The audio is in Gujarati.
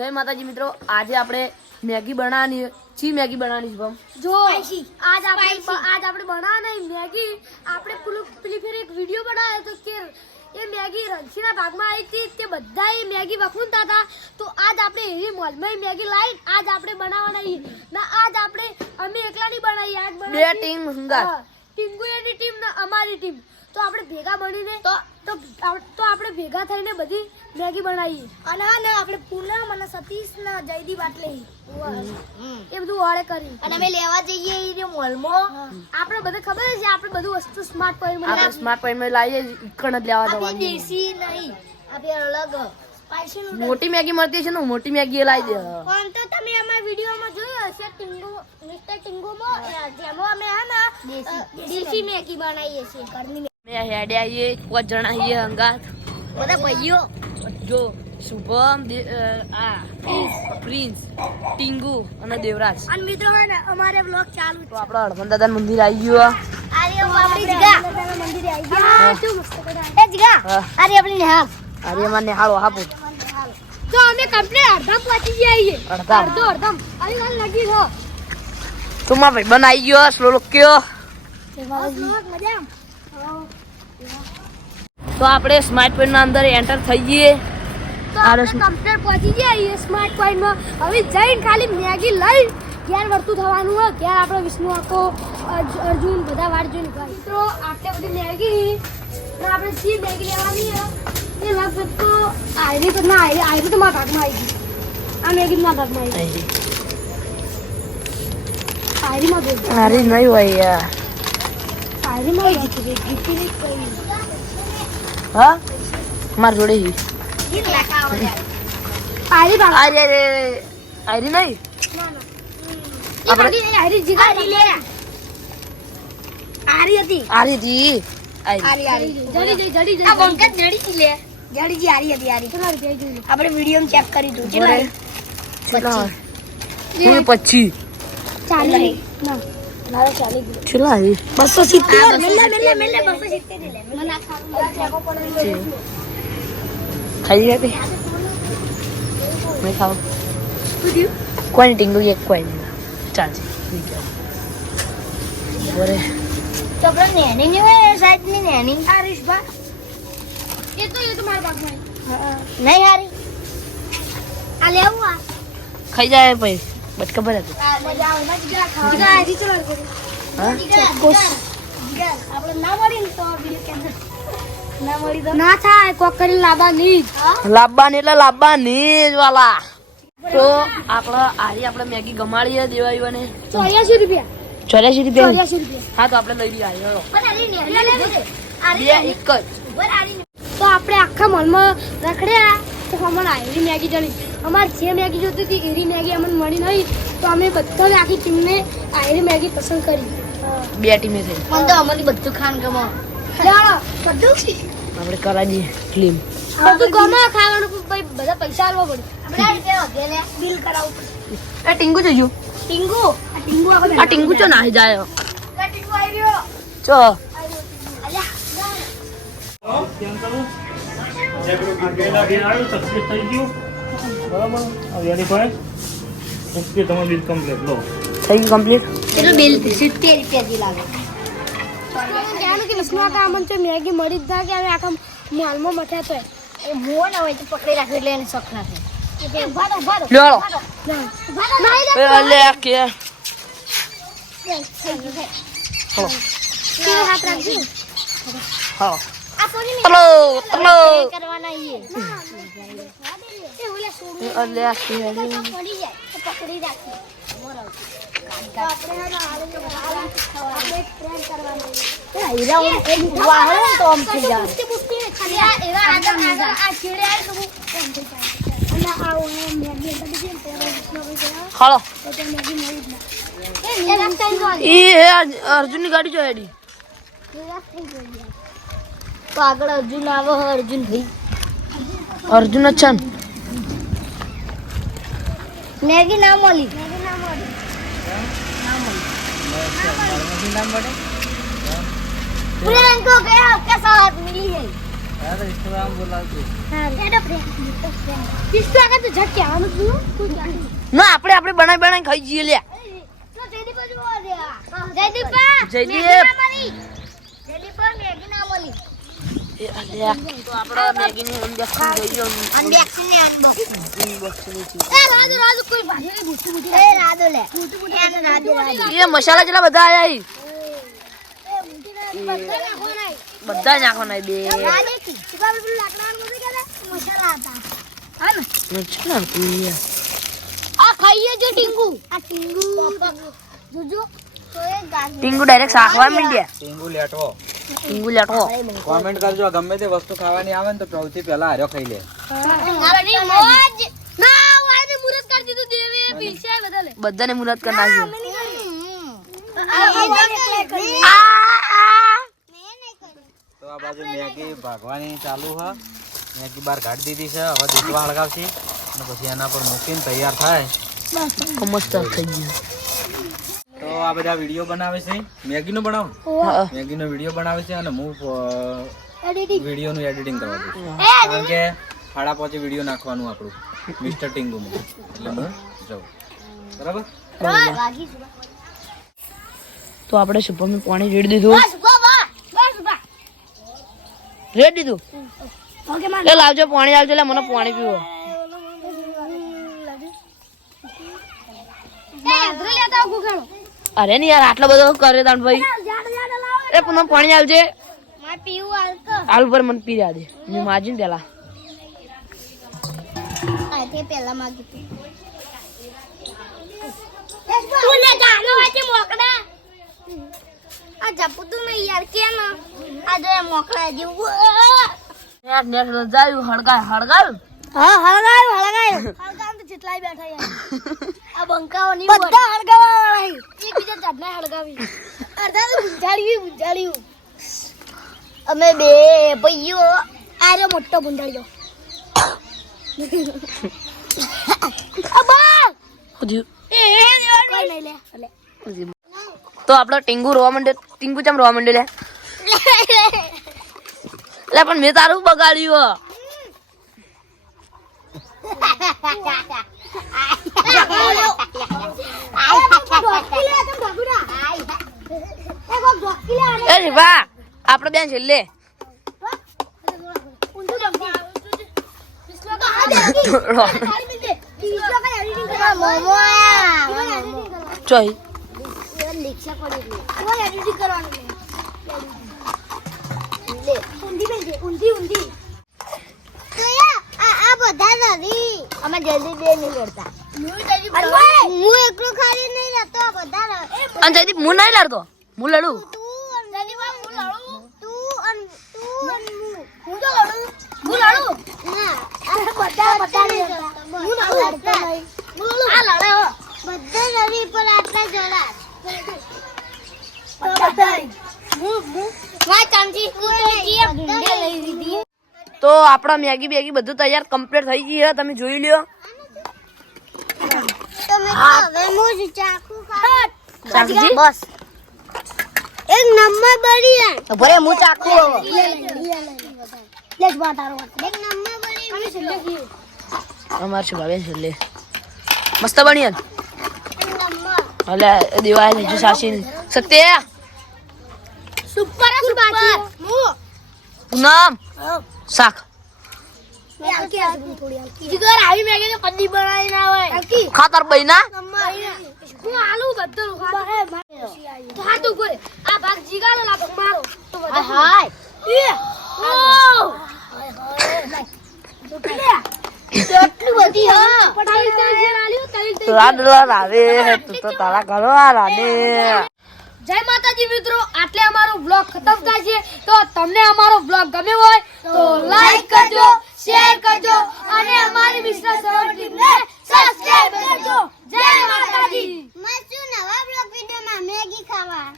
જય માતાજી મિત્રો. આજે આપણે મેગી બનાવવાની ચી મેગી બનાવવાની છે જો આજ આપણે આજ આપણે બનાવવાની મેગી. આપણે પેલું પેલી ફેર એક વીડિયો બનાવ્યો તો કે એ મેગી રંછીના ભાગમાં આવી હતી તે બધા એ મેગી વખૂનતા હતા. તો આજ આપણે એવી મોલમાં મેગી લાવી આજ આપણે બનાવવાના છીએ. ના આજ આપણે અમે એકલા નહીં બનાવી. આજ બે ટીમ ટીમ ના અમારી ટીમ. તો આપણે ભેગા મળીને તો તો આપણે ભેગા થઈને બધી મેગી બનાવીએ. અને હા ને આપણે પૂનમ અને સતીશ ને જયદીપ આટલે એ બધું ઓળે કરી. અને અમે લેવા જઈએ એ મોલમાં. આપણે બધે ખબર છે આપણે બધું વસ્તુ સ્માર્ટ પોઈન્ટ આપણે સ્માર્ટ પોઈન્ટમાં લાવીએ ઇકણ જ લેવા આપણે દેશી નહીં આપણે અલગ. મોટી મેગી મળતી છે ને મોટી મેગી લાવી દે. પણ તો તમે અમારા વિડીયોમાં જોયું હશે ટિંગુ મિસ્ટર ટિંગુમાં જેમાં અમે હા ને દેશી. મેગી. બનાવીએ છીએ ઘરની હેડે આવીએ પાંચ જણા આવીએ હંગાત. બધા ભાઈઓ. જો શુભમ આ પ્રિન્સ ટીંગુ અને દેવરાજ. અને મિત્રો હે ને અમારે બ્લોગ ચાલુ તો આપણા હનુમાન દાદા મંદિર આવી ગયો આરે આપણી જીગા મંદિરે આવી ગયા શું મસ્ત એ જીગા હા. આરે આપણી નેહાલ અરે એમાં નિહાળો હાપુ તો અમે કમ્પ્લીટ અડધા પહોંચી લગી ભાઈ બનાવી ગયો સ્લો કયો? મજા તો આપણે સ્માર્ટ પોઈન્ટ ના અંદર એન્ટર થઈ જઈએ આપણે કમ્પ્લીટ પહોંચી ગયા સ્માર્ટ પોઈન્ટમાં હવે જઈને ખાલી મેગી લઈ ઘેર વર્તું થવાનું હોય ઘેર આપણે વિષ્ણુ આખો અર્જ- અર્જુન બધા વાર જોઈને ગયા મિત્રો આટલી બધી મેગી ને આપણે સી મેગી લેવાની છે એ લગભગ તો આયરી તો ના આયરી આયરી તો મારા ભાગમાં આવી ગઈ આ મેગી મારા ભાગમાં આવી ગઈ. આયરીમાં અરે નહીં હોય યાર. હા? માર જોડે હી અરે અરે અરે નહીં? એ બાકી આયરી જીગા આરી હતી. આરી જી. આરી. આરી આરી. જડી જઈ જડી જઈ આ બંકત જડી છી લે. જડી જી આરી હતી આરી. કેટલા રૂપિયા જોઈ આપણે વીડિયો ચેક કરી દઉં. પચી ચાલી. ચાલી બસો સિત્તેર. મેલે મેલે મેલે બસો સિત્તેર લે મને આ ખાવાનું પડે ખાઈ જાય મેં ખાવ. કોઈને ટીંગુ એક કોઈ નહીં. ચાલશે ઠીક છે. બોરે તો આપણે નેની ની હોય સાઈડની નેની. હરીશ બા એ તો એ તો મારા ભાગમાં નહીં હારી. આ લેવું આ. ખાઈ જાય પછી બટકા ભરે તું જીગા હજી ચલો કરે હા ચોક્કસ. આપણે ના મળી ને તો વીડિયો કેન્સલ ના મળી તો ના થાય કોક કરી લાબાની નહીં એટલે લાબાની જ વાલા. તો આપણે આરી આપણે મેગી ગમાડીએ દેવાયુને ચોર્યાસી ચોર્યાસી રૂપિયા ચોર્યાસી રૂપિયા. હા તો આપણે લઈ લઈએ એક જ. તો આપણે આખા મોલમાં રખડ્યા તો હમણાં આયરી મેગી જણી. અમારે જે મેગી જોતી હતી એરી મેગી અમને મળી નહીં તો અમે બધાને આખી ટીમને આયરી મેગી પસંદ કરી. બે ટીમે થઈ. મને તો અમારી બધું ખાન ગમો. બધું આપણે કરાજી ક્લીમ બધું ગમે ખાવાનું ભાઈ બધા પૈસા આલવા પડે. આપણે આ રીતે વધે બિલ કરાવવું પડે. એ ટીંગુ જોયું ટીંગુ? આ ટીંગુ આ ટીંગુ ચો નાહી જાય? ટીંગુ આવી રહ્યો. ચો. અલ્યા ગેલા ગેલા આવ્યો સબસ્ક્રાઇબ થઈ ગયું. બરાબર? હવે એની ઓકે તમારું બિલ કમ્પ્લીટ લો. થઈ ગયું કમ્પ્લીટ કેટલું બિલ સિત્તેર રૂપિયા બિલ આવે. કહેવાનું કે વિષ્ણુ આકા અમને તો મેગી મળી જ ના કે. અમે આખા માલમાં મઠ્યા તો એ મોહ ના હોય તો પકડી રાખે એટલે એને શોખ ના થાય ઊભા રહો. લ્યો ના એ લે કે કેવો હાથ રાખજો આ પડી જાય. તો પકડી રાખી અર્જુનની ગાડી જો હેડી. નિરાશ થઈ ગયો તો આગળ અર્જુન આવો અર્જુન ભાઈ અર્જુન જ છે ને મેગી ના મળી મેગી ના મળી प्रियंका को गया के साथ मिली है વિષ્ણુ આગળ તો ઝટ કહેવાનું જ નહીં, કોઈ કહેવાનું નહીં. ના આપણે આપણે બનાવી બનાવી ખાઈ જઈએ લ્યા તો જયદીપ બાજુ આવવા દે આ. જયદીપા, જયદીપ. મેગી ના મળી. જયદીપા, મસાલા જેટલા બધા આયા ને બધા નાખો છે. બે મસાલા હતા. ને? ને ખાઈએ જો ટીંગુ આ ટીંગુ જોજો ટીંગુ ડાયરેક્ટ શાકવા માંડ્યા ટીંગુ લેટવો. ટીંગુ લેટવો. કોમેન્ટ કરજો ગમે તે વસ્તુ ખાવાની આવે ને તો સૌથી પહેલા હાર્યો ખાઈ લે. મારી મોજ. ના વાયદે મુરત કરી દીધું દેવે પીછે બદલે બધાને. મુરત કરી નાખ્યું. તો આ બાજુ મેગી ભાગવાની ચાલુ હા. મેગી બહાર કાઢી દીધી છે. હવે દૂધવા હળગાવશે અને પછી એના પર મૂકીને તૈયાર થાય. મસ્ત થઈ ગયું. આ બધા વીડિયો બનાવે છે. મેગીનો બનાવો. હા. મેગીનો વીડિયો બનાવે છે અને હું વિડીયોનું એડિટિંગ કરવા દઉં કારણ કે સાડા પાંચે વીડિયો નાખવાનું આપણું મિસ્ટર ટીંગુમાં એટલે હું જાઉં. બરાબર? તો આપણે શુભમે પાણી રેડી દીધું. રેડી દીધું? ઓકે માર. લે લાવજો પાણી આવજો એટલે મને પાણી પીવો એ અધરે લેતા આવું ગુગાડો અરે ને યાર આટલો બધો કરે તાણ ભાઈ? એ પણ પાણી આવજે હાલ પર મને પી દે. મેં માજીને પેલા. આ માગી હળગાય હળગાયું? હા હળગાયો હળગાયો. જેટલાય બેઠા યાર આ બંકાઓ ની બધા હળગાવા વાળા એક બીજા ચડના હળગાવી. અડધા તો ગુંજાળ્યું ગુંજાળ્યું અમે બે ભાઈઓ. આ રહ્યો મોટો હજી. તો આપણો ટીંગુ રોવા માંડે ટીંગુ ચમ રોવા માંડે લે? લે પણ મેં તારું બગાડ્યું એ શિવા આપણે બેન છેલ્લે ચોઈ અમે જલ્દી બે નહીં લડતા હું એકલું ખાલી નહીં રહેતો બધા અને જયદીપ હું નહીં લડતો. હું લડું તું અને હું લડું. તું અને તું અને હું. તો લડું. હું લડું. બધા બધા હું લડું. આ લડે હો. બધા આટલા આપણા મેગી બેગી બધું તૈયાર કમ્પ્લીટ થઈ ગઈ છે તમે જોઈ લ્યો હવે હું? બસ એક નંબર બળી ભરે હું ચાકુ લેજ બા તારો એક નંબર બળી અમે છેલ્લે ગયું અમાર શું ભાવે છેલ્લે મસ્ત બની હલે દિવાળી નીચે સાસી સત્ય? Super super. હું. પૂનમ શાક. જીગર આવી મેગે તો કદી બનાવી ના હોય. ખાતર બૈના હું આલુ બધું. તો હા તો કોઈ. આ ભાગ જીગાડો લાગો મારો. તો બધા હાય ઓ ઘરો આ જય માતાજી મિત્રો આટલે અમારો બ્લોગ ખતમ થાય છે. તો તમને અમારો બ્લોગ ગમ્યો હોય તો લાઈક કરજો શેર કરજો અને અમારી મિસ્ટર સરળ ટીમને સબસ્ક્રાઇબ કરજો. જય માતાજી. મળશું નવા બ્લોગ વિડીયોમાં. મેગી ખાવા.